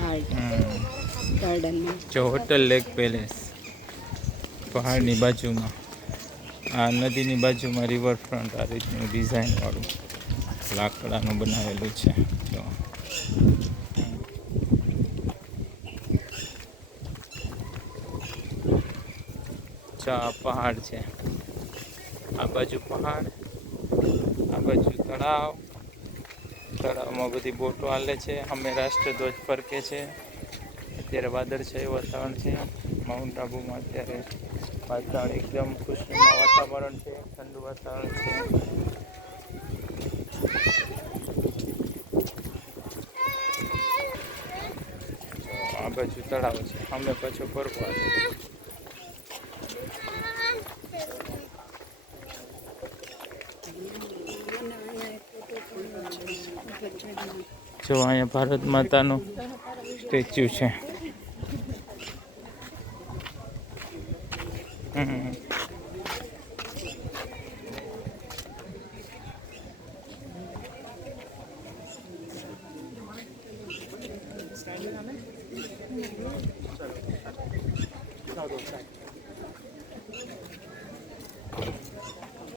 Heart heart ગાર્ડનમાં જો hotel lake palace પહાડની બાજુમાં, આ નદીની બાજુમાં રિવરફ્રન્ટ આ રીતનું ડિઝાઇનવાળું લાકડાનું બનાવેલું છે. જો આ પહાડ છે, આ બાજુ પહાડ, આ બાજુ તળાવ. તળાવમાં બધી બોટો હાલે છે. અમે રાષ્ટ્રધ્વજ ફરકે છે. અત્યારે વાદળછાયું વાતાવરણ છે. માઉન્ટ આબુમાં અત્યારે વાતાવરણ એકદમ ખુશનુમા વાતાવરણ છે, ઠંડુ વાતાવરણ છે. આ બાજુ તળાવ છે, અમે પાછો ફરવા. જો અહીંયા ભારત માતાનું સ્ટેચ્યુ છે.